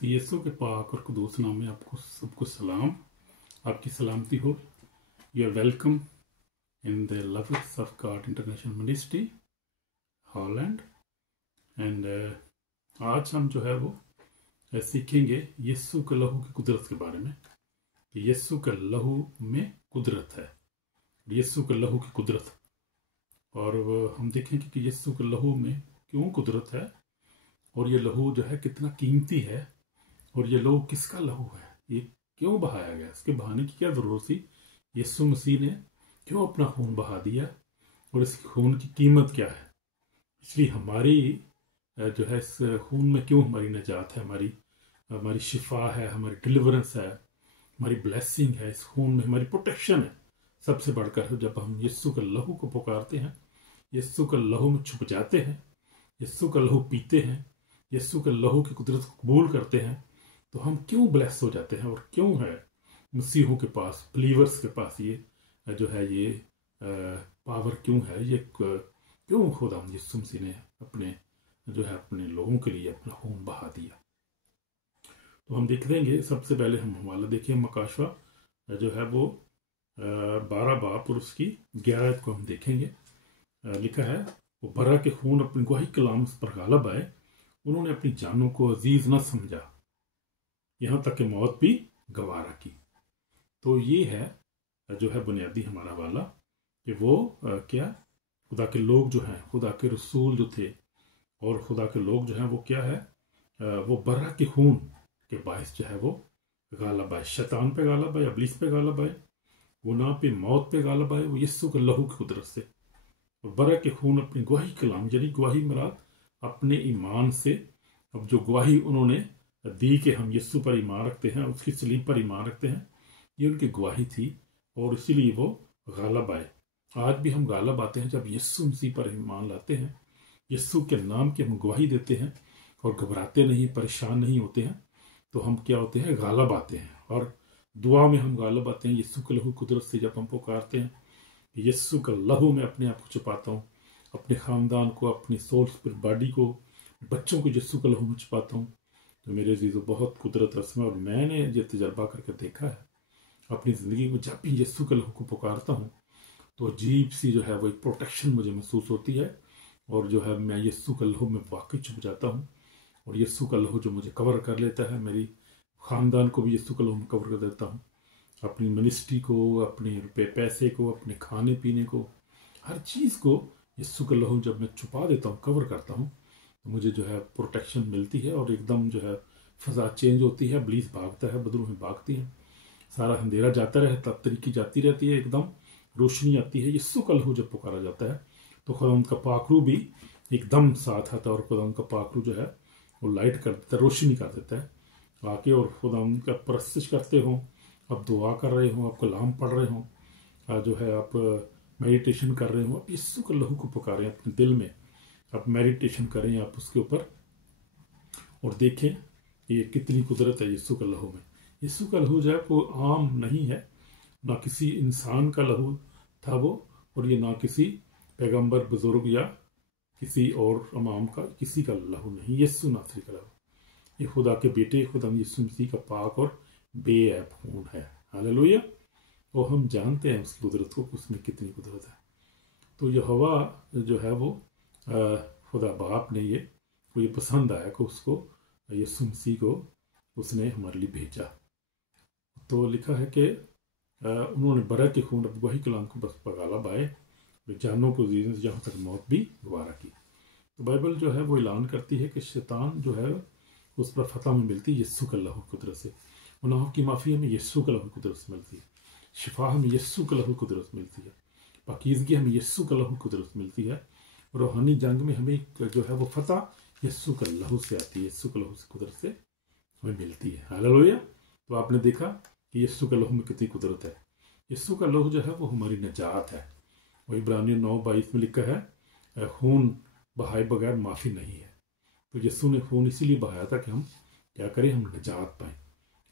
यीशु के पाक और कुदूस नाम में आपको सबको सलाम। आपकी सलामती हो। You are welcome in the lovers of God international ministry Holland. And आज हम जो है वो सीखेंगे यीशु के लहू की कुदरत के बारे में कि यीशु के लहू में कुदरत है, यीशु के लहू की कुदरत। और हम देखेंगे कि यीशु के लहू में क्यों कुदरत है और ये लहू जो है कितना कीमती है और ये लहू किसका लहू है, ये क्यों बहाया गया, इसके बहाने की क्या जरूरत थी, यीशु मसीह ने क्यों अपना खून बहा दिया और इस खून की कीमत क्या है। इसलिए हमारी जो है इस खून में क्यों हमारी निजात है, हमारी शिफा है, हमारी डिलीवरेंस है, हमारी ब्लेसिंग है, इस खून में हमारी प्रोटेक्शन है। सबसे बढ़कर जब हम यीशु के लहू को पुकारते हैं, यीशु के लहू में छुप जाते हैं, यीशु का लहू पीते हैं, यीशु के लहू की कुदरत को कबूल करते हैं, तो हम क्यों ब्लेस हो जाते हैं। और क्यों है मसीहों के पास, बिलीवर्स के पास ये जो है ये पावर क्यों है, ये क्यों खुदा यीशु मसीह ने अपने लोगों के लिए अपना खून बहा दिया। तो हम देख देंगे। सबसे पहले हम हवाला देखिए मकाशवा जो है वो 12 बाब और उसकी 11 को हम देखेंगे। लिखा है, वो बरा के खून अपनी गवाही कलाम पर गालब आए, उन्होंने अपनी जानों को अजीज न समझा, यहां तक कि मौत भी गवारा की। तो ये है जो है बुनियादी हमारा वाला कि वो क्या खुदा के लोग जो हैं, खुदा के रसूल जो थे और खुदा के लोग जो हैं वो क्या है, वो बर्रा के खून के बायस जो है वो गालब आए, शैतान पे गालब आए, इब्लीस पे गालब आए, गुनाह पे, मौत पे गालब आए, वो यीशु के लहू की कुदरत से। और बर्रा के खून अपनी गवाही कलाम, यानी गवाही मराद अपने ईमान से। अब जो गवाही उन्होंने दी कि हम यीशु पर ईमान रखते हैं, उसकी सलीब पर ईमान रखते हैं, ये उनकी गवाही थी और इसीलिए वो गालब आए। आज भी हम गालब आते हैं जब यीशु मसीह पर ईमान लाते हैं, यीशु के नाम की हम गवाही देते हैं और घबराते नहीं, परेशान नहीं होते हैं, तो हम क्या होते हैं, गालब आते हैं। और दुआ में हम गालब आते हैं यीशु के लहू कुदरत से। जब हम पुकारते हैं यीशु का लहू में अपने आप को छुपाता हूँ, अपने खानदान को, अपनी सोल स्पिरिट बॉडी को, बच्चों को यीशु के लहू में छुपाता हूँ, तो मेरे अजीज़ों बहुत कुदरत रस्म है। और मैंने ये तजर्बा करके देखा है अपनी ज़िंदगी में, जब भी यीशु के लहू को पुकारता हूँ तो अजीब सी जो है वो एक प्रोटेक्शन मुझे महसूस होती है और जो है मैं यीशु के लहू में वाकई छुप जाता हूँ और यीशु का लहू जो मुझे कवर कर लेता है, मेरी ख़ानदान को भी यीशु के लहू में कवर कर देता हूँ, अपनी मिनिस्ट्री को, अपने रुपये पैसे को, अपने खाने पीने को, हर चीज़ को यीशु के लहू जब मैं छुपा देता हूँ, कवर करता हूँ, तो मुझे जो है प्रोटेक्शन मिलती है और एकदम जो है फ़ज़ा चेंज होती है, इब्लीस भागता है, बदरूहें भागती हैं, सारा अंधेरा जाता रहता, तरीकी जाती रहती है, एकदम रोशनी आती है। यीशु का लहू जब पुकारा जाता है तो खुदा का पाखरू भी एकदम साथ आता है और खुदा का पाखरू जो है वो लाइट कर देता है, रोशनी कर देता है आके। और खुदा उनका परस्तिश करते हो, आप दुआ कर रहे हो, आप कलाम पढ़ रहे हो, जो है आप मेडिटेशन कर रहे हो, आप यीशु के लहू को पुकारें अपने दिल में, आप मेडिटेशन करें आप उसके ऊपर और देखें ये कितनी कुदरत है यीशु के लहू में। यीशु का लहू जो है वो आम नहीं है, ना किसी इंसान का लहू था वो, और ये ना किसी पैगंबर बुजुर्ग या किसी और इमाम का, किसी का लहू नहीं, यीशु नासरी का लहू, ये खुदा के बेटे खुदा यीशु मसीह का पाक और बेऐब खून है। हालेलुया। और हम जानते हैं उसकी कुदरत को, उसमें कितनी कुदरत है। तो यहोवा जो है वो खुदा बाप ने ये पसंद आया कि उसको यीशु मसीह को उसने हमारे लिए भेजा। तो लिखा है कि उन्होंने बरा के खून अब वही कलाम को बस पगाला बाए, जानों को जहाँ तक मौत भी गवारा की। तो बाइबल जो है वो ऐलान करती है कि शैतान जो है उस पर फतह में मिलती है यीशु के लहू कुदरत से, गुनाहों की माफ़ी हमें यीशु के लहू कुदरत से मिलती है, शिफा हमें यीशु के लहू कुदरत से मिलती है, पाकीज़गी हमें यीशु के लहू कुदरत से मिलती है, रूहानी जंग में हमें जो है वो फतह यीशु के लहू से आती है, यीशु के लहू से कुदरत से हमें मिलती है। हालेलुया। तो आपने देखा कि यीशु के लहू में कितनी कुदरत है। यीशु का लहू जो है वो हमारी निजात है। वही इब्रानियों 9:22 में लिखा है, खून बहाए बगैर माफ़ी नहीं है। तो यीशु ने खून इसीलिए बहाया था कि हम क्या करें, हम निजात पाएँ,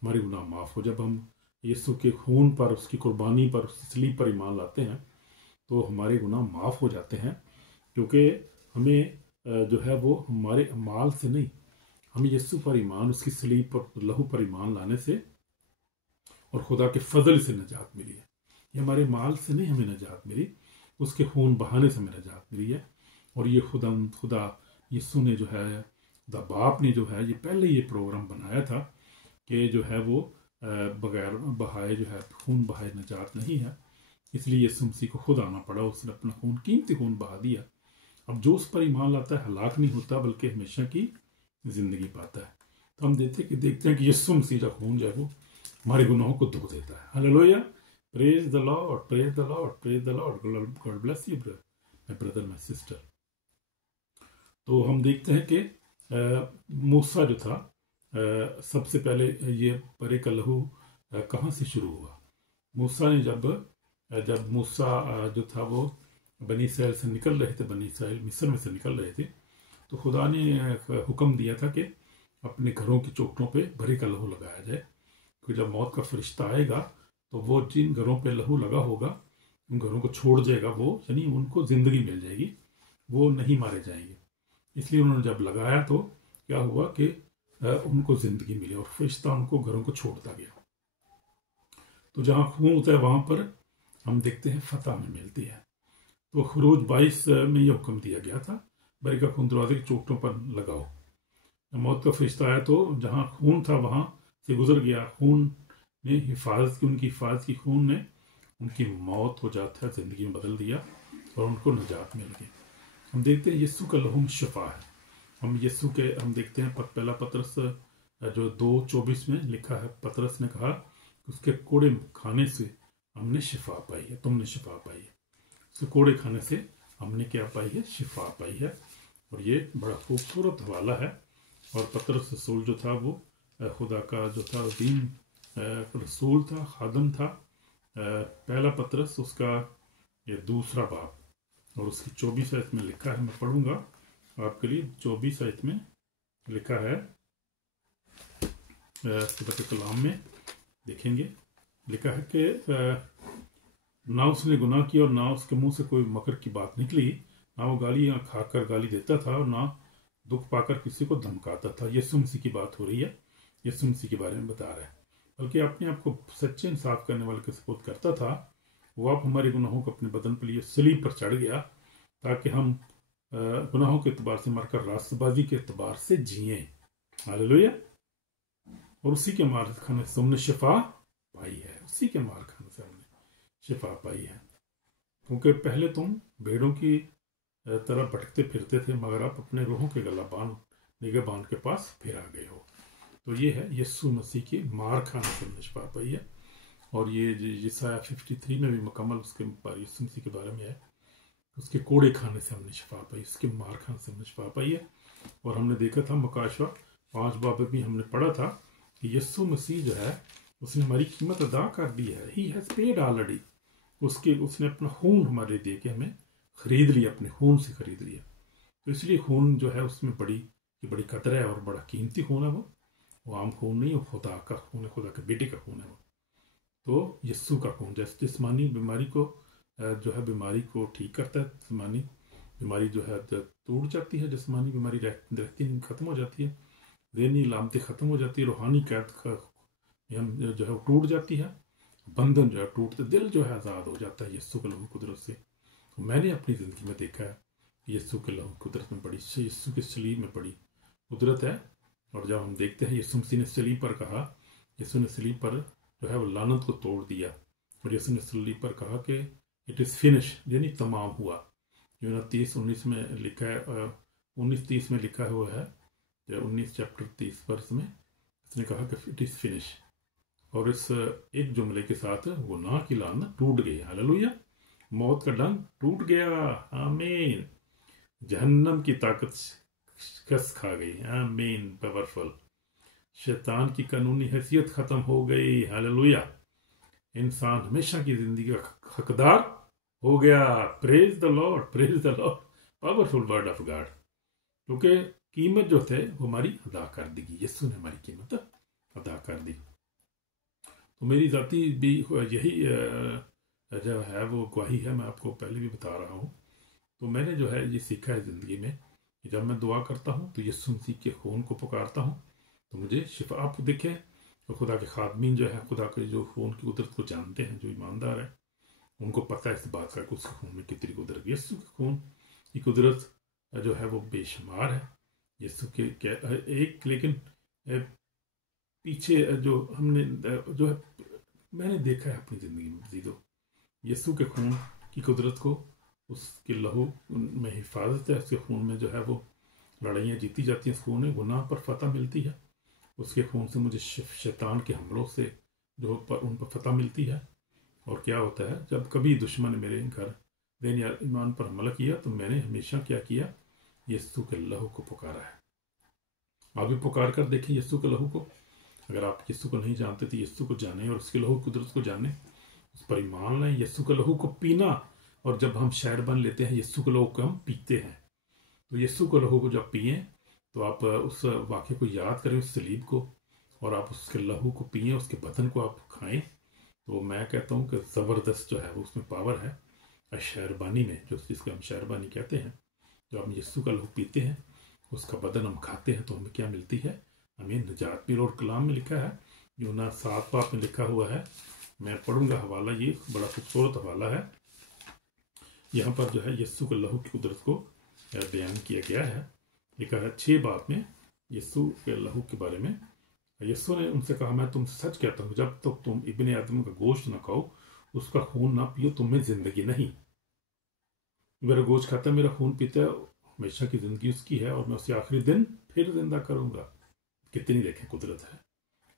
हमारे गुनाह माफ़ हो। जब हम यीशु के खून पर, उसकी कुर्बानी पर, उसकी सलीब पर ईमान लाते हैं तो हमारे गुनाह माफ़ हो जाते हैं, क्योंकि हमें जो है वो हमारे अमाल से नहीं, हमें यीशु पर ईमान, उसकी सलीब पर लहू पर ईमान लाने से और खुदा के फजल से निजात मिली है। ये हमारे माल से नहीं हमें निजात मिली, उसके खून बहाने से हमें निजात मिली है। और ये खुदा यीशु ने जो है, खुदा बाप ने जो है, ये पहले ये प्रोग्राम बनाया था कि जो है वो बगैर बहाए जो है, खून बहाए निजात नहीं है। इसलिए यीशु मसीह को खुद आना पड़ा, उसने अपना खून, कीमती खून बहा दिया। अब जो उस पर ईमान लाता है हलाक नहीं होता, बल्कि हमेशा की जिंदगी पाता है। तो हम देखते हैं कि यीशु मसीह का खून जो है वो हमारे गुनाहों को धो देता है। Hallelujah, praise the Lord, praise the Lord, praise the Lord. God bless you my brother, my sister. तो हम देखते हैं कि मूसा जो था, सबसे पहले ये परे का लहू कहाँ से शुरू हुआ। मूसा ने जब मूसा जो था वो बनी इसराइल से निकल रहे थे, बनी इसराइल मिस्र में से निकल रहे थे, तो खुदा ने हुक्म दिया था कि अपने घरों की चोटों पे भरे का लहू लगाया जाए, क्योंकि जब मौत का फरिश्ता आएगा तो वो जिन घरों पे लहू लगा होगा उन घरों को छोड़ जाएगा, वो यानी उनको जिंदगी मिल जाएगी, वो नहीं मारे जाएंगे। इसलिए उन्होंने जब लगाया तो क्या हुआ कि उनको जिंदगी मिली और फरिश्ता उनको घरों को छोड़ता गया। तो जहाँ खून होता है वहां पर हम देखते हैं फतह में मिलती है। तो खरूज 22 में यह हुक्म दिया गया था, बरी का खून दरवाजे की चोटों पर लगाओ। मौत का फरिश्ता आया तो जहाँ खून था वहां से गुजर गया, खून ने हिफाजत की, उनकी हिफाजत की, खून ने उनकी मौत हो जाता है जिंदगी में बदल दिया और उनको निजात मिल गई। हम देखते हैं यीशु का लहू शिफा है। हम देखते हैं पहला पतरस जो 2:24 में लिखा है, पतरस ने कहा उसके कोड़े खाने से हमने शिफा पाई है, तुमने शिफा पाई है। उसके कोड़े खाने से हमने क्या पाई है, शिफा पाई है। और ये बड़ा खूबसूरत हवाला है। और पतरस रसूल जो था वो खुदा का जो था दीन रसूल था, खादम था। पहला पतरस उसका ये दूसरा बाब और उसकी 24 आयत में लिखा है, मैं पढ़ूंगा आपके लिए। 24 आयत में लिखा है, खुदा के कलाम में देखेंगे, लिखा है कि ना उसने गुनाह किया और ना उसके मुंह से कोई मकर की बात निकली, ना वो गालियां खाकर गाली देता था और ना दुख पाकर किसी को धमकाता था। यीशु मसीह की बात हो रही है, यीशु मसीह के बारे में बता रहा है। बल्कि अपने आप को सच्चे इंसाफ करने वाले के सपोर्ट करता था। वो आप हमारे गुनाहों को अपने बदन पर लिए सलीब पर चढ़ गया, ताकि हम गुनाहों के एतबार से मरकर रास्तबाजी के एतबार से जिए। हालेलुया। और उसी के मार खाने से हमने शिफा पाई है, उसी के मार खाने से हमने शिफा पाई है। क्योंकि पहले तुम भेड़ों की तरह भटकते फिरते थे, मगर आप अपने रूहों के निगहबान के पास फिर आ गए हो। तो ये है यीशु मसीह की मार खाने से हमने शिफा पाई है। और ये यशायाह 53 में भी मुकम्मल उसके यीशु मसीह के बारे में है, उसके कोड़े खाने से हमने शिफा पाई, उसके मार खाने से हमने शिफा पाई है। और हमने देखा था मुकाशवा 5 बाब में भी हमने पढ़ा था कि यीशु मसीह जो है उसने हमारी कीमत अदा कर दी है। He has paid already. उसने अपना खून हमारे दे के हमें खरीद लिया, अपने खून से खरीद लिया। तो इसलिए खून जो है उसमें बड़ी कदर है और बड़ा कीमती खून है। वो आम खून नहीं, वो खुदा का खून है, खुदा के बेटे का खून है वो। तो यीशु का खून जैसे जिस्मानी बीमारी को जो है बीमारी को ठीक करता है, जिस्मानी बीमारी जो है टूट जाती है, जिस्मानी बीमारी रहती नहीं, खत्म हो जाती है, ज़हनी लामतें खत्म हो जाती है, रूहानी कैद जो है वो टूट जाती है, बंधन जो है टूटते, दिल जो है आज़ाद हो जाता है यीशु के लहू कुदरत से। तो मैंने अपनी ज़िंदगी में देखा है यीशु के लहू कुदरत में बड़ी, यीशु के सलीब में बड़ी कुदरत है। और जब हम देखते हैं यीशु मसीह ने सलीब पर कहा, यीशु ने सलीब पर जो है वो लानत को तोड़ दिया, और यीशु ने सलीब पर कहा कि इट इज़ फिनिश, यानी तमाम हुआ। जो 30-19 में लिखा है, 19-30 में लिखा हुआ है, 19 चैप्टर 30 वर्ष में उसने कहा कि इट इज़ फिनिश। और इस एक जुमले के साथ गुनाह की लानत टूट गई। हालेलुया। मौत का डंग टूट गया, आमीन। जहन्नम की ताकत शिकस्त खा गई, आमीन, पावरफुल। शैतान की कानूनी हैसियत खत्म हो गई, हालेलुया। इंसान हमेशा की जिंदगी का हकदार हो गया। Praise the Lord, praise the Lord, powerful word of God. क्योंकि कीमत जो थे वो हमारी अदा कर दी, यीशु ने हमारी कीमत अदा कर दी। तो मेरी जाती भी यही जो है वो गवाही है, मैं आपको पहले भी बता रहा हूँ। तो मैंने जो है ये सीखा है ज़िंदगी में कि जब मैं दुआ करता हूँ तो यीशु मसीह के खून को पुकारता हूँ तो मुझे शिफा। आप देखें तो खुदा के खादमीन जो है खुदा के जो खून की कुदरत को जानते हैं, जो ईमानदार है, उनको पता है इस बात का कि उसके खून में कितनी कुदरत। यीशु के खून की कुदरत जो है वो बेशुमार है। यीशु के एक, लेकिन पीछे जो हमने जो है मैंने देखा है अपनी ज़िंदगी में जीदो, यीशु के खून की कुदरत को, उसके लहू में हिफाजत है, उसके खून में जो है वो लड़ाइयाँ जीती जाती हैं, खून में गुनाह पर फतह मिलती है, उसके खून से मुझे शैतान के हमलों से जो उन पर फतह मिलती है। और क्या होता है, जब कभी दुश्मन ने मेरे घर दिन या ईमान पर हमला किया तो मैंने हमेशा क्या किया, यीशु के लहू को पुकारा है। आप भी पुकार कर देखें यीशु के लहू को। अगर आप यीशु को नहीं जानते तो यीशु को जाने और उसके लहू कुदरत को जाने, उस पर ईमान लाएं, यीशु के लहू को पीना। और जब हम शहर बन लेते हैं यीशु के लहू को हम पीते हैं, तो यीशु के लहू को जब पिए तो आप उस वाक्य को याद करें, उस सलीब को, और आप उसके लहू को पिए, उसके बदन को आप खाएं। तो मैं कहता हूँ कि ज़बरदस्त जो है वो उसमें पावर है शहरबानी में, जो जिसको हम शहरबानी कहते हैं। जब हम यीशु का लहू पीते हैं, उसका बदन हम खाते हैं, तो हमें क्या मिलती है, हमें निजात मिल। और कलाम में लिखा है, यूहन्ना 7 बाब में लिखा हुआ है, मैं पढ़ूंगा हवाला, ये बड़ा खूबसूरत हवाला है। यहाँ पर जो है यीशु के लहू की कुदरत को बयान किया गया है। लिखा है 6 बाब में यीशु के लहू के बारे में। यीशु ने उनसे कहा, मैं तुमसे सच कहता हूँ, जब तक तुम इब्ने आदम का गोश्त न खाओ, उसका खून ना पियो, तुम्हें जिंदगी नहीं। मेरा गोश्त खाता है, मेरा खून पीता है, हमेशा की जिंदगी उसकी है, और मैं उसे आखिरी दिन फिर जिंदा करूंगा। कितनी देखें कुदरत है।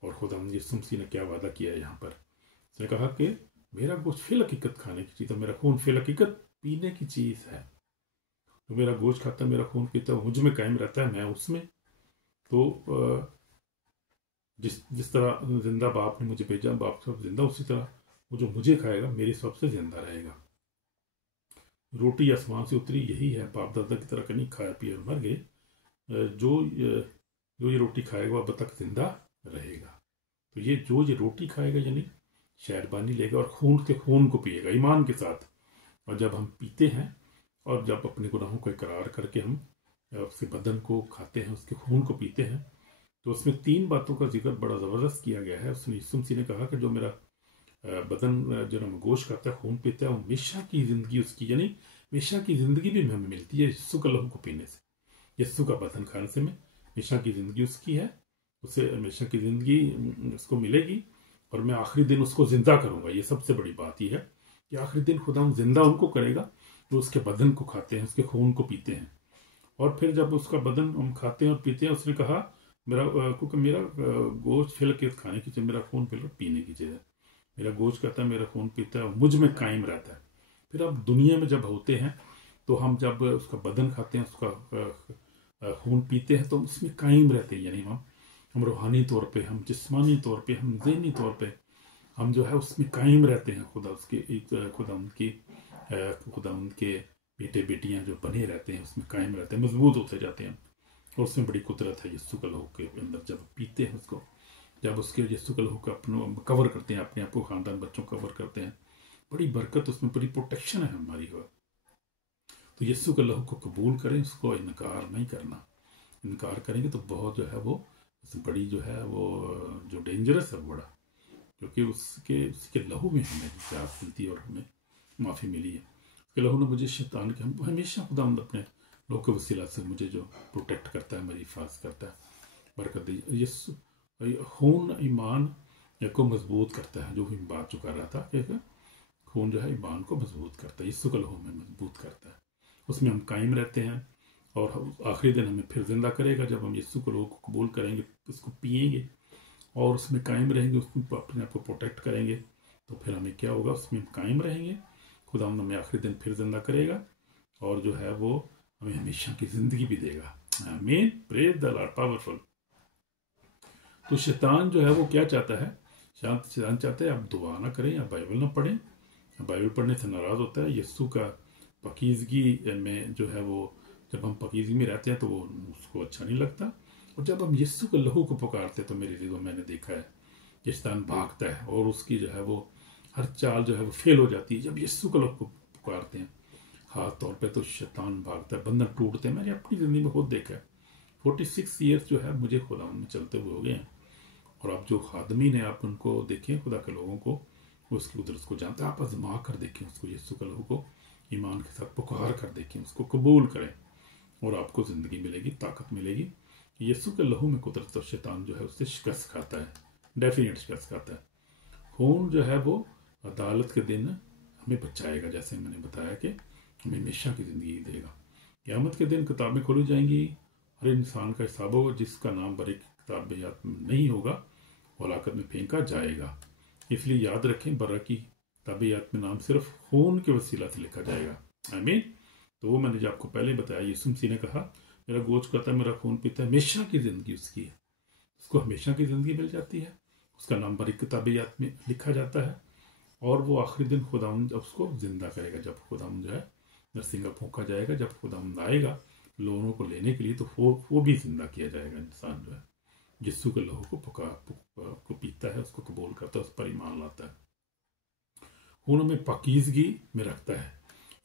और खुदा यीशु मसीह ने क्या वादा किया है यहाँ पर, उसने कहा कि मेरा गोश्त फिल हकीकत खाने की चीज़ है, मेरा खून फिल हकीकत पीने की चीज़ है। तो मेरा गोश्त खाता है, मेरा खून पीता है, मुझ में कायम रहता है, मैं उसमें। तो जिस तरह जिंदा बाप ने मुझे भेजा, बाप सब जिंदा, उसी तरह वो जो मुझे खाएगा मेरे सबसे जिंदा रहेगा। रोटी आसमान से उतरी, यही है, बाप दादा की तरह कहीं खाया पिया और मर गए। जो ये रोटी खाएगा अब तक जिंदा रहेगा। तो ये रोटी खाएगा यानी शहरबानी लेगा और खून को पिएगा ईमान के साथ। और जब हम पीते हैं और जब अपने गुनाहों को इकरार करके हम उसके बदन को खाते हैं, उसके खून को पीते हैं, तो उसमें 3 बातों का जिक्र बड़ा ज़बरदस्त किया गया है। उसने यीशु मसीह ने कहा कि जो मेरा बदन जो ना गोश्त खाता है, खून पीता है, हमेशा की ज़िंदगी उसकी, यानी हमेशा की ज़िंदगी भी हमें मिलती है यीशु के लहू को पीने से, यीशु का बदन खाने से। में हमेशा की ज़िंदगी उसकी है, उसे हमेशा की ज़िंदगी उसको मिलेगी, और मैं आखिरी दिन उसको ज़िंदा करूँगा। ये सबसे बड़ी बात यह है कि आखिरी दिन खुदा जिंदा उनको करेगा जो उसके बदन को खाते हैं, उसके खून को पीते हैं। और फिर जब उसका बदन हम खाते हैं और पीते हैं, उसने कहा क्योंकि मेरा गोश्त फिल के खाने की चीज़, मेरा खून फिल पीने की चीज़ है। मेरा गोश्त खाता है, मेरा खून पीता है, मुझ में कायम रहता है। फिर अब दुनिया में जब होते हैं तो हम जब उसका बदन खाते हैं, उसका खून पीते हैं, तो उसमें कायम रहते हैं। यानी हम रूहानी तौर पे, हम जिस्मानी तौर पे, हम ज़हनी तौर पे हम जो है उसमें कायम रहते हैं। खुदा उनके बेटे बेटियां जो बने रहते हैं उसमें कायम रहते हैं, मजबूत होते जाते हैं। और उसमें बड़ी कुदरत है यीशु के लहू के अंदर। जब पीते हैं उसको, जब उसके यीशु के लहू का अपने कवर करते हैं, अपने आप को, खानदान, बच्चों को कवर करते हैं, बड़ी बरकत उसमें, बड़ी प्रोटेक्शन है हमारी। तो यीशु के लहू को कबूल करें, उसको इनकार नहीं करना। इनकार करेंगे तो बहुत जो है वो बड़ी जो है वो जो डेंजरस है बड़ा, क्योंकि उसके लहू में हमें निजात मिलती है और हमें माफ़ी मिली है। उसके लहू ने मुझे शैतान के हमेशा खुदा अपने लोग के वसीला से मुझे जो प्रोटेक्ट करता है, मेरी हिफाजत करता है, बरकत दी। यीशु खून ईमान को मजबूत करता है, जो भी बात जो कर रहा था कि खून जो है ईमान को मजबूत करता है, यीशु का लहू में मजबूत करता है, उसमें हम कायम रहते हैं। और आखिरी दिन हमें फिर जिंदा करेगा जब हम यीशु को लहू को कबूल करेंगे, उसको पिएंगे और उसमें कायम रहेंगे, उसमें अपने आप को प्रोटेक्ट करेंगे। तो फिर हमें क्या होगा, उसमें कायम रहेंगे, खुदा हमें आखिरी दिन फिर जिंदा करेगा, और जो है वो हमें हमेशा की ज़िंदगी भी देगा। आमीन, प्रेज द लॉर्ड, पावरफुल। तो शैतान जो है वो क्या चाहता है, शैतान चाहता है आप दुआ ना करें या बाइबल ना पढ़ें। बाइबल पढ़ने से नाराज़ होता है। यीशु का पकीज़गी में जो है वो, जब हम पकीज़गी में रहते हैं तो वो उसको अच्छा नहीं लगता। और जब हम यीशु के लहू को पुकारते हैं तो मेरी चीज़ों मैंने देखा है कि शैतान भागता है, और उसकी जो है वो हर चाल जो है वो फेल हो जाती है जब यीशु के लहू को पुकारते हैं। ख़ास तौर पे तो शैतान भागता है, बंधन टूटते हैं। मैंने अपनी ज़िंदगी में खुद देखा है। 46 ईयर्स जो है मुझे खुदा में चलते हुए हो गए हैं। और आप जो खादमीन है, आप उनको देखें, खुदा के लोगों को, उसकी कुदरत को जानते हैं। आप आजमा कर देखें उसको, यीशु के लहू को ईमान के साथ पुकार कर देखें, उसको कबूल करें और आपको ज़िंदगी मिलेगी, ताकत मिलेगी। यीशु के लहू में कुदरत और शैतान जो है उससे शिकस्त खाता है, डेफिनेट शिकस्त खाता है। खून जो है वो अदालत के दिन हमें बचाएगा, जैसे मैंने बताया कि हमें हमेशा की ज़िंदगी देगा। क़यामत के दिन किताबें खोली जाएंगी, हर इंसान का हिसाब होगा। जिसका नाम बड़ी किताब याद नहीं होगा वो हलाकत में फेंका जाएगा। इसलिए याद रखें, बर्रा की किताब याद में नाम सिर्फ खून के वसीला से लिखा जाएगा। आमीन। तो वो मैंने जो आपको पहले बताया, यीशु मसीह ने कहा मेरा गोश्त खाता है, मेरा खून पीता है, हमेशा की ज़िंदगी उसकी है, उसको हमेशा की ज़िंदगी मिल जाती है। उसका नाम बड़ी किताब याद में लिखा जाता है और वो आखिरी दिन खुदावंद उसको जिंदा करेगा। जब खुदावंद जो है नरसिंगा फूंका जाएगा, जब खुदावंद आएगा लोगों को लेने के लिए, तो वो भी जिंदा किया जाएगा। इंसान जो है यीशु के लहू को पीता है, उसको कबूल करता है, उस पर ईमान लाता है, खून हमें पाकीज़गी में रखता है।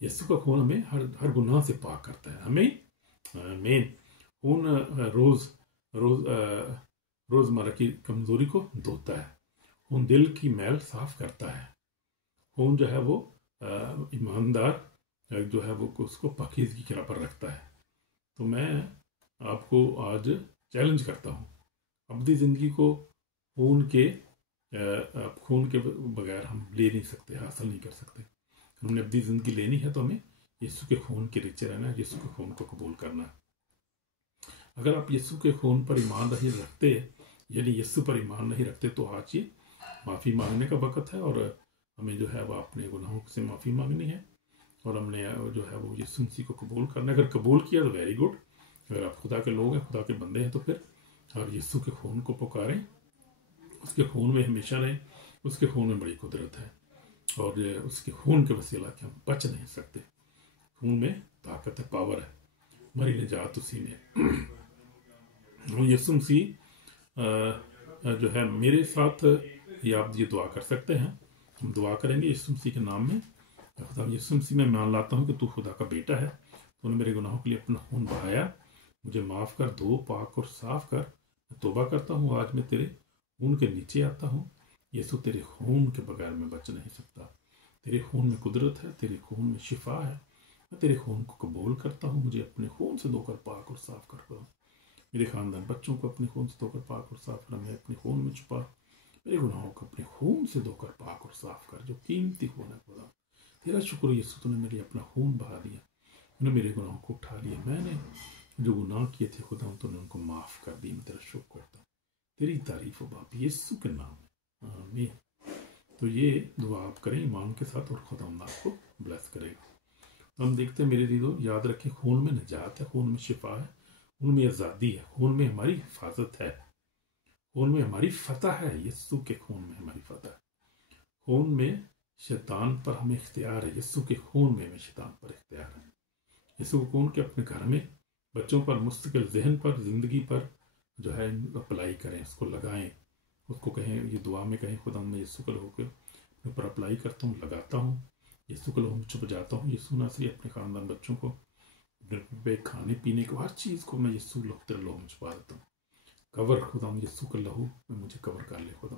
यीशु का खून हमें हर गुनाह से पाक करता है। हमें मेन खून रोज़मर्रा की कमज़ोरी को धोता है। खून दिल की मैल साफ करता है। खून जो है वो ईमानदार जो है वो उसको पाकीज़गी के पर रखता है। तो मैं आपको आज चैलेंज करता हूँ, अपनी ज़िंदगी को खून के बगैर हम ले नहीं सकते, हासिल नहीं कर सकते। हमने अपनी ज़िंदगी लेनी है तो हमें यीशु के खून के नीचे रहना है, यीशु के खून को कबूल करना है। अगर आप यीशु के खून पर ईमान नहीं रखते, यानी यीशु पर ईमान नहीं रखते, तो आज ये माफ़ी मांगने का वक़्त है और हमें जो है वो अपने गुनाहों से माफ़ी मांगनी है और हमने जो है वो यीशु मसीह को कबूल करना है। अगर कबूल किया तो वेरी गुड। अगर आप खुदा के लोग हैं, खुदा के बंदे हैं, तो फिर आप यीशु के खून को पुकारें, उसके खून में हमेशा रहें। उसके खून में बड़ी कुदरत है और उसके खून के वसीला के हम बच नहीं सकते। खून में ताकत है, पावर है, हमारी निजात उसी में। यीशु मसीह जो है मेरे साथ ये आप ये दुआ कर सकते हैं। हम दुआ करेंगे यीशु मसीह के नाम में। खुदा यीशु मसीह में मान लाता हूँ कि तू खुदा का बेटा है, तूने मेरे गुनाहों के लिए अपना खून बहाया, मुझे माफ़ कर, धो, पाक और साफ कर। मैं तौबा करता हूँ, आज मैं तेरे खून के नीचे आता हूँ। यीशु तेरे खून के बगैर मैं बच नहीं सकता। तेरे खून में कुदरत है, तेरे खून में शिफा है। मैं तेरे खून को कबूल करता हूँ, मुझे अपने खून से धोकर पाक और साफ कर खुदा। मेरे ख़ानदान बच्चों को अपने खून से धोकर पाक और साफ कर, मैं अपने खून में छुपा। मेरे गुनाहों को अपने खून से धोकर पाक और साफ कर, जो कीमती खून है खुदा। तेरा शुक्र यीशु, तूने मेरे अपना खून बहा दिया, तूने मेरे गुनाहों को उठा लिया। मैंने जो गुनाह किए थे खुदा, तूने उनको माफ़ कर दी। मैं तेरा शुक्र करता हूँ, तेरी तारीफ हो बाप यीशु के नाम में, आमीन। तो ये दुआ आप करें ईमान के साथ और खुदा आपको ब्लेस करेगा। तो हम देखते हैं मेरे दीदो, याद रखें, खून में निजात है, खून में शिफा है, खून में आज़ादी है, खून में हमारी हिफाजत है, खून में हमारी फतह है। यीशु के खून में हमारी फतह है। खून में शैतान पर हमें इख्तियार है, यीशु के खून में हमें शैतान पर इख्तियार है। यीशु के खून के अपने घर में, बच्चों पर, मुस्तकिल जहन पर, ज़िंदगी पर जो है अप्लाई करें, उसको लगाएं, उसको कहें, ये दुआ में कहें, खुदा मैं यीशु के लहू के ऊपर अप्लाई करता हूँ, लगाता हूँ, यीशु के लहू में छुप जाता हूँ। यीशु ना सिर्फ अपने ख़ानदान बच्चों को, अपने खाने पीने को, हर चीज़ को मैं यीशु तेरे लहू में छुपा देता हूँ। कवर खुदा यीशु के लहू में मुझे कवर कर ले खुदा,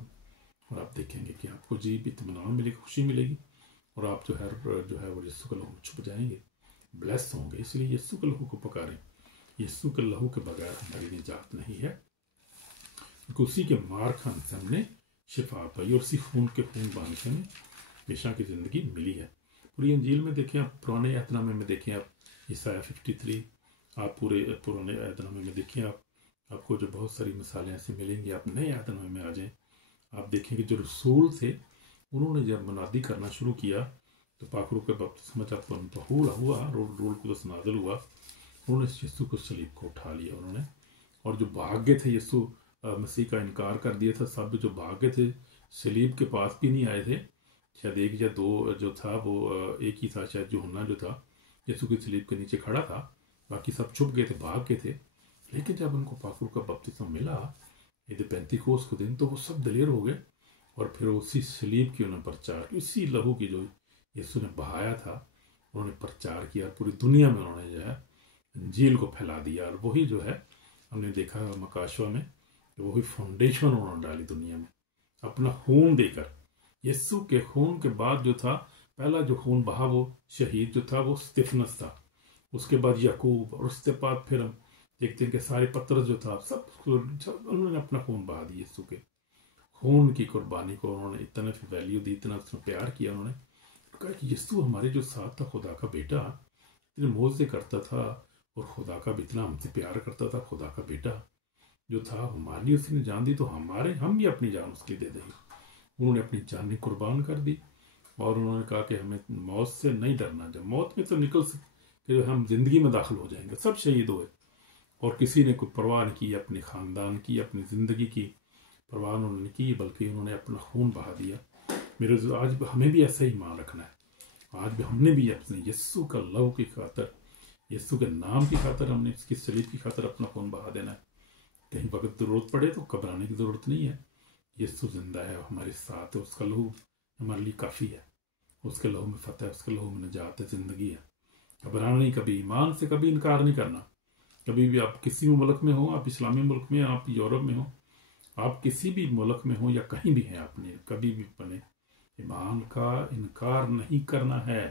और आप देखेंगे कि आपको जी इत्मीनान मिलेगी, खुशी मिलेगी और आप जो है वो यीशु के लहू में छुप जाएंगे, ब्लेस होंगे। इसलिए यीशु के लहू को पुकारें। यीशु के लहू के बगैर हमारी निजात नहीं है, क्योंकि उसी के मार खाने से हमने शिफा पाई और उसी खून के खून बांध से हमें हमेशा की ज़िंदगी मिली है। पूरी अंजील में देखें आप, पुराने अहदनामे में देखें आप, ईसाया 53, आप पूरे पुराने अहदनामे में देखें आप, आपको जो बहुत सारी मिसालें ऐसी मिलेंगी। आप नए अहदनामे में आ जाएं, आप देखेंगे जो रसूल थे उन्होंने जब मुनादी करना शुरू किया तो पाखरू के बपतिस्मा जब उन पर हुआ, रूल कुदस नाज़िल हुआ, उन्होंने यीशु को सलीब को उठा लिया उन्होंने। और जो भाग्य थे, यीशु मसीह का इनकार कर दिया था, सब जो भाग्य थे सलीब के पास भी नहीं आए थे। शायद एक या दो जो था वो एक ही था, शायद यूहन्ना जो था यीशु की सलीब के नीचे खड़ा था, बाकी सब छुप गए थे, भाग गए थे। लेकिन जब उनको पाखरू का बपतिस्मा मिला यदि पेंतीकोस के दिन, तो वो सब दलेर हो गए और फिर उसी सलीब की उन्होंने प्रचार, उसी लहू की जो यीशु ने बहाया था, उन्होंने प्रचार किया, पूरी दुनिया में उन्होंने जो है इंजील को फैला दिया। और वही जो है हमने देखा मकाशवा में, वही फाउंडेशन उन्होंने डाली दुनिया में अपना खून देकर। यीशु के खून के बाद जो था, पहला जो खून बहा वो शहीद जो था वो स्तिफनस था, उसके बाद याकूब, और उसके बाद फिर हम देखते हैं कि सारे पत्रस जो था सब उन्होंने अपना खून बहा दिया। यीशु के खून की कुर्बानी को उन्होंने इतना वैल्यू दी, इतना उसमें प्यार किया। उन्होंने कहा कि यीशु हमारे जो साथ था, खुदा का बेटा, इतने मोज़े करता था और खुदा का भी इतना हमसे प्यार करता था। खुदा का बेटा जो था हमारे लिए उसने जान दी, तो हम भी अपनी जान उसके दे देंगे। उन्होंने अपनी जान कुर्बान कर दी और उन्होंने कहा कि हमें मौत से नहीं डरना, जब मौत में तो निकल सकते, हम जिंदगी में दाखिल हो जाएंगे। सब शहीद हुए और किसी ने कोई परवाह नहीं की अपने ख़ानदान की, अपनी ज़िंदगी की परवाह उन्होंने की, बल्कि उन्होंने अपना खून बहा दिया। मेरे आज हमें भी ऐसा ही मान रखना है। आज भी हमने भी अपने यीशु का लहू की खातर, यीशु के नाम की खातर, हमने इसकी सलीब की खातर अपना खून बहा देना है। कहीं वक्त ज़रूरत पड़े तो घबराने की ज़रूरत नहीं है। यीशु जिंदा है, हमारे साथ है, उसका लहू हमारे लिए काफ़ी है। उसके लहू में फतह, उसके लहू में निजात है, ज़िंदगी है। घबराना नहीं, कभी ईमान से कभी इनकार नहीं करना। कभी भी आप किसी भी मुल्क में हो, आप इस्लामी मुल्क में, आप यूरोप में हो, आप किसी भी मुल्क में हो या कहीं भी हैं, आपने कभी भी बने, ईमान का इनकार नहीं करना है।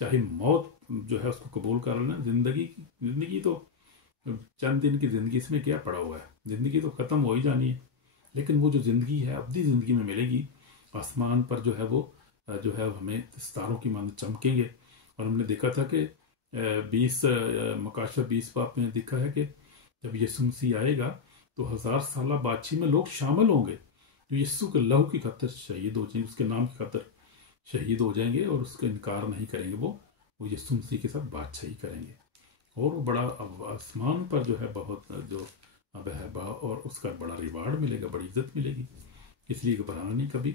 चाहे मौत जो है उसको कबूल कर लेना। जिंदगी तो चंद दिन की ज़िंदगी, इसमें क्या पड़ा हुआ है, ज़िंदगी तो ख़त्म हो ही जानी है। लेकिन वो जो ज़िंदगी है अब्दी ज़िंदगी में मिलेगी। आसमान पर जो है वो जो है हमें सितारों की मांद चमकेंगे। और हमने देखा था कि 20 मकाशवा 20 बाब में देखा है कि जब यीशु मसीह आएगा तो 1000 साल बादशाही में लोग शामिल होंगे जो यीशु के लहू की खातिर शहीद हो जाएंगे, उसके नाम की खातिर शहीद हो जाएंगे और उसका इनकार नहीं करेंगे। वो यीशु मसीह के साथ बादशाही करेंगे और वो बड़ा आसमान पर जो है बहुत जो अब है और उसका बड़ा रिवार्ड मिलेगा, बड़ी इज्जत मिलेगी। इसलिए घबराना नहीं, कभी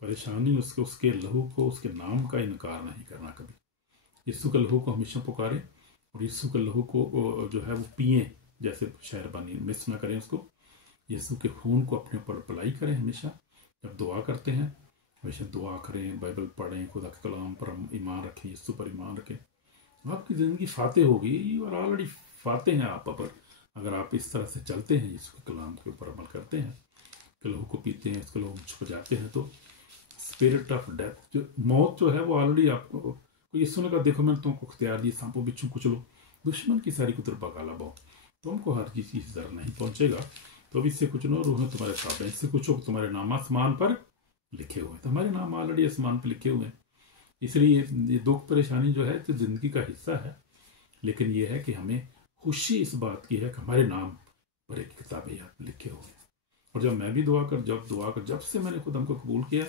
परेशानी, उसके लहू को, उसके नाम का इनकार नहीं करना। कभी यीशु के लहू को हमेशा पुकारें और यीशु के लहू को जो है वो पिए, जैसे शहरबानी मिस ना करें उसको। यीशु के खून को अपने ऊपर अप्लाई करें हमेशा। जब दुआ करते हैं हमेशा दुआ करें, बाइबल पढ़ें, खुदा के कलाम पर ईमान रखें, यीशु पर ईमान रखें। आपकी ज़िंदगी फाते होगी और ऑलरेडी फाते हैं आप पर, अगर आप इस तरह से चलते हैं, यीशु के कलाम के ऊपर अमल करते हैं, के लहू को पीते हैं, इसके लहू में छुप जाते हैं, तो स्पिरिट ऑफ डेथ, जो मौत जो है वो ऑलरेडी आपको, यीशु ने कहा देखो मैंने तुमको अख्तियार दी, सांपों बिच्छू कुचलो, दुश्मन की सारी कुतर बगाला बाओ, तुमको हर चीज़ की जर नहीं पहुंचेगा। तो अब इससे कुछ नो, रूह तुम्हारे साथ है, इससे कुछ हो, तुम्हारे नाम आसमान पर लिखे हुए हैं। तो हमारे नाम ऑलरेडी आसमान पर लिखे हुए हैं। इसलिए ये दुख परेशानी जो है तो जिंदगी का हिस्सा है, लेकिन ये है कि हमें खुशी इस बात की है कि हमारे नाम पर एक किताब याद लिखे हुए हैं। और जब मैं भी जब से मैंने खुदा को कबूल किया,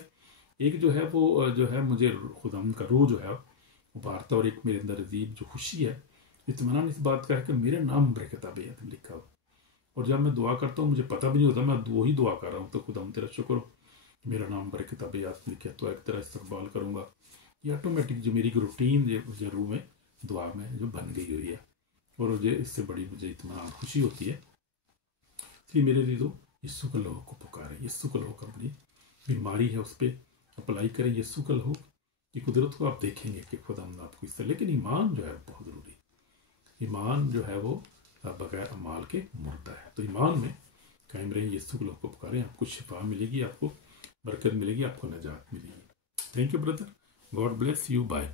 एक जो है वो जो है मुझे खुदा का रूह जो है उभारता, और एक मेरे अंदर अजीब जो खुशी है, इत्मीनान इस बात का है कि मेरे नाम पर किताब याद लिखा हुआ। और जब मैं दुआ करता हूँ मुझे पता भी नहीं होता मैं वही दुआ कर रहा हूँ, तो खुदा तेरा शुक्र हो मेरा नाम पर किताब याद लिखे, तो एक तरह इस्तकबाल करूँगा। ये ऑटोमेटिक जो मेरी रूटीन जो रूह में दुआ में जो बन गई हुई है, और मुझे इससे बड़ी मुझे इत्मीनान खुशी होती है। इसलिए मेरे लिए तो यीशु के लहू को पुकारें, यीशु के लहू का बड़ी बीमारी है उस पर अप्लाई करें, यीशु का लहू की कुदरत को आप देखेंगे कि खुदा आपको इससे। लेकिन ईमान जो है बहुत ज़रूरी, ईमान जो है वो बगैर अमाल के मुर्दा है। तो ईमान में कायम रहे, यीशु के लहू को पुकारें, आपको शिफा मिलेगी, आपको बरकत मिलेगी, आपको नजात मिलेगी। Thank you brother, God bless you, bye.